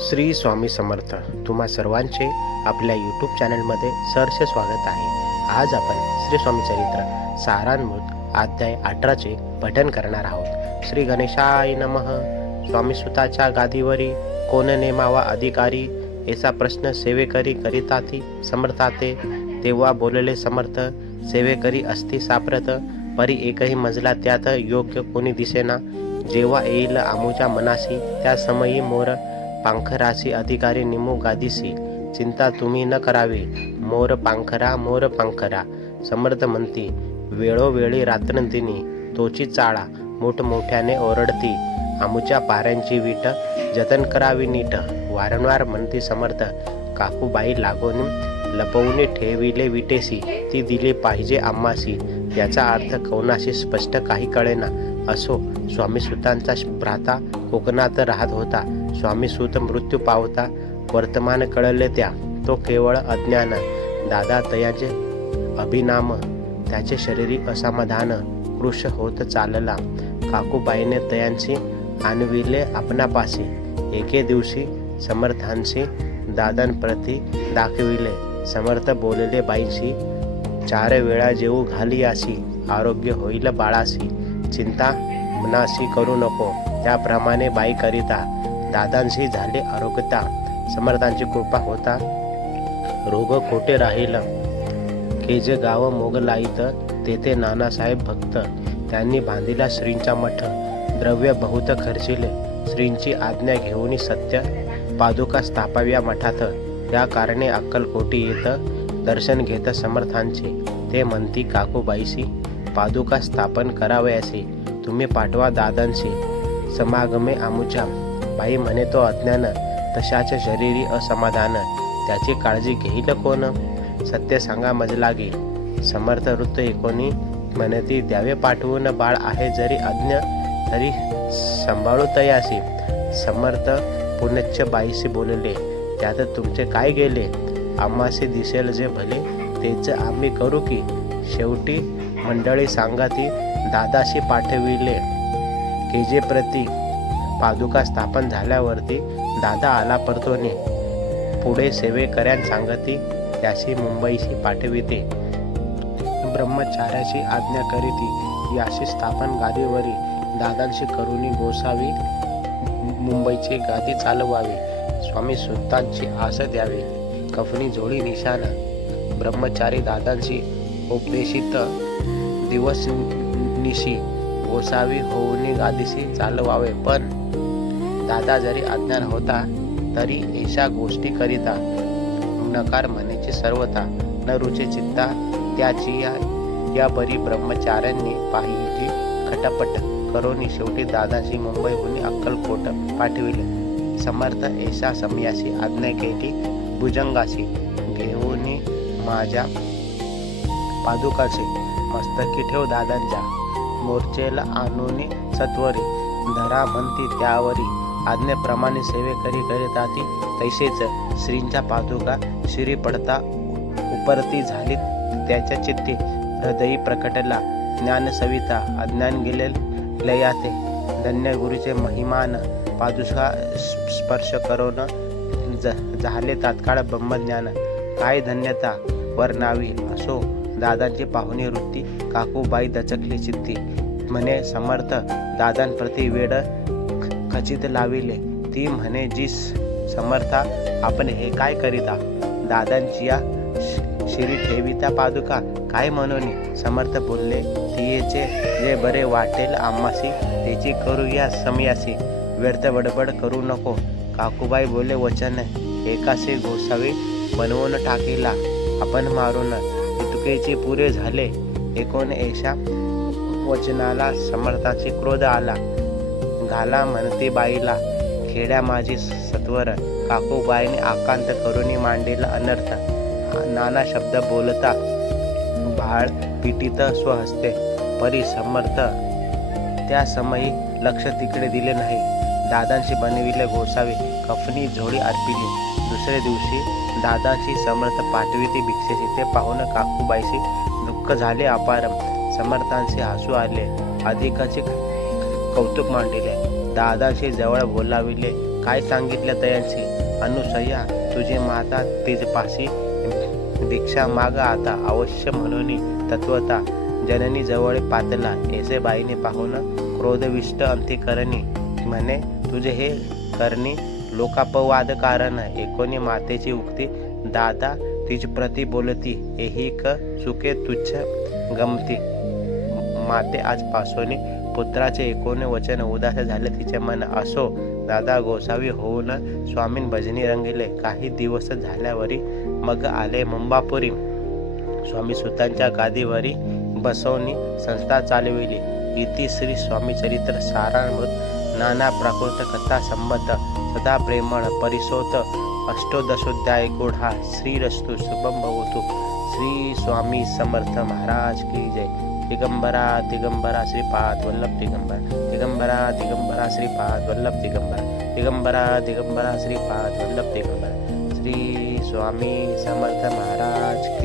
श्री स्वामी समर्थ तुम्हा सर्वांचे आपल्या यूट्यूब चॅनलमध्ये सहर्ष स्वागत आहे। आज आपण श्री स्वामी चरित्र सारांमृत अध्याय 18चे पठण करणार आहोत। श्री गणेशाय नमः। स्वामी सुताच्या गादीवरी कोण नेमावा अधिकारी, याचा प्रश्न सेवेकरी करीताती समर्थाते। तेव्हा बोलले समर्थ, सेवेकरी असती साप्रत, परी एकही मजला त्यात योग्य कोणी दिसेना। जेव्हा येईल आमुच्या मनासी, त्या समयी मोर पांखरासी अधिकारी निमू गादीसी। चिंता तुम्ही न करावी, मोर पांखरा। समर्थ म्हणती, वेळोवेळी रात्रंदिनी तोची चाळा मोठमोठ्याने ओरडती। आमुच्या पाऱ्यांची वीट जतन करावी नीट। वारंवार म्हणती समर्थ, काकूबाई लागून लपवून ठेविले विटेसी, ती दिली पाहिजे आम्हासी। याचा अर्थ कोणाशी स्पष्ट काही कळेना। असो, स्वामी सुतांचा भ्राता कोकणात राहत होता। स्वामी सुत मृत्यू पावता वर्तमान कळले त्या, तो केवळ अज्ञान। दादा तयाचे अभिनाम, त्याचे शरीरी असमाधान। कृश होत चालला, काकूबाईने तयांशी आणविले आपणापासी। एके दिवशी समर्थांशी दादांप्रती दाखविले। समर्थ बोलले बाईंशी, 4 वेळा जेवू घाली आसी, आरोग्य होईल बाळासी। चिंता मनासी करू नको, त्याप्रमाणे बाई करिता। दादांशी झाले आरोग्यता, समर्थांची कृपा होता रोग कोठे राहील। केजे गाव मोगलाईत, तेथे नानासाहेब भक्त। त्यांनी बांधिला श्रींचा मठ, द्रव्य बहुत खर्चिले। श्रींची आज्ञा घेऊन सत्य पादुका स्थापाव्या मठात। या कारणे अक्कलकोटी येत दर्शन घेत समर्थांचे। ते म्हणती काकूबाईशी, पादुका स्थापन करावयासी, तुम्ही पाठवा दादांशी समागमे आमुच्या। बाई म्हणे, तो अज्ञान, तशाचे शरीरी असमाधान, त्याची काळजी घेईल कोण। सत्य सांगा मज लागी, समर्थ वृत्त एकोणी म्हणती। द्यावे पाठवून, बाळ आहे जरी अज्ञ, तरी सांभाळू तयासी। समर्थ पुनच्च बाईशी बोलले, त्यात तुमचे काय गेले। आम्हासी दिसेल जे भले, तेच आम्ही करू की। शेवटी मंडळी सांगती, दादाशी पाठविले। केजे प्रती पादुका स्थापन झाल्यावरती दादा आला परतोने। पुढे सेवेकऱ्यां सांगती, त्याशी मुंबईशी पाठविते। ब्रह्मचार्याची आज्ञा करीती, याशी स्थापन गादीवरी। दादांशी करुणी गोसावी, मुंबईची गादी चालवावी। स्वामी सुतांची आस द्यावी, कफनी जोडी निशाण। ब्रह्मचारी दादांशी उपदेशित, दिवस निशी गोसावी होऊन गादीशी चालवावे। पण दादा जरी अज्ञान होता, तरी ऐशा गोष्टी करिता। नकार म्हणेची सर्वता, न रुचे चित्ता त्याची। या परी ब्रह्मचार्यांनी पाहिली खटापट करोनी। शेवटी दादाशी मुंबईहून अक्कलकोट पाठविले। समर्थ ऐशा समयाशी आज्ञा केली भुजंगाशी। घेऊन माझ्या पादुकाचे मस्तकी ठेव दादांच्या। मोर्चेला आणून सत्वरी, धरा म्हणती त्यावरी। आज्ञेप्रमाणे सेवेकरी करिताती, तैसेच श्रींच्या पादुका शिरी पडता उपरती झाली त्याच्या चित्ती। हृदयी प्रकटला ज्ञान सविता, अज्ञान गेले लयाते। धन्य गुरुचे महिमान, पादुका स्पर्श करून झाले तात्काळ ब्रह्मज्ञान। काय धन्यता वर्णावी। असो, दादांची पाहुणी वृत्ती, काकूबाई दचकली चित्ती। म्हणे समर्थ, दादांप्रती वेड खचित लाविले। ती म्हणे, जी समर्था, आपण हे काय करिता। दादांची या शिरी ठेविता पादुका, काय म्हणून। समर्थ बोलले, तियेचे जे बरे वाटेल आम्हासी, त्याची करू या समयासी। व्यर्थ बडबड करू नको। काकूबाई बोले वचन, एकासे गोसावी बनवून टाकीला आपण मारून। इतकेची पुरे झाले एकोण ऐशा वचनाला। समर्थाची क्रोध आला, घाला म्हणते बाईला खेड्या माझी सत्वर। काकूबाईने आकांत करुणी मांडीला अनर्थ। नाना शब्द बोलता बाळ पिटीत स्वहस्ते। परी समर्थ त्या समयी लक्ष तिकडे दिले नाही। दादांशी बनविले गोसावी, कफनी झोळी अर्पिली। दुसरे दिवशी दादांशी समर्थ पाठविते भिक्षेची। ते पाहून काकूबाईशी दुःख झाले अपार। समर्थांचे हसू आले, अधिकाचे कौतुक मांडिले। दादांशी जवळ बोलाविले, काय सांगितलं तयांची अनुसया तुझे माता तेजपाशी दीक्षा माग आता अवश्य म्हणून तत्वता जननी जवळ पातला ऐसे बाईने पाहून क्रोधविष्ट अंतिकरणी म्हणे तुझे हे करणी लोकापवाद कारण एकोणी मातेची उक्ती दादा तिच प्रती बोलती एहिक चुके तुच्छ गमती माते आजपासून पुत्राचे एकोणे वचन उदास झाले तिचे मन असो दादा गोसावी होऊन स्वामीन भजनी रंगिले काही दिवस झाल्यावरी मग आले मुंबापुरी स्वामी सुतांच्या गादीवरी बसवणी संस्था चालविली इति श्री स्वामी चरित्र सारामृत नाना प्राकृत कथा संमत सदा प्रेमळ परिसोत अष्टोदशोध्याय गुढा श्रीरस्तु शुभम भवतु श्री स्वामी समर्थ महाराज की जय दिगंबरा दिगंबरा श्रीपाद वल्लभ दिगंबरा दिगंबरा दिगंबरा श्रीपाद वल्लभ दिगंबरा दिगंबरा दिगंबरा श्रीपाद वल्लभ दिगंबरा श्री स्वामी समर्थ महाराज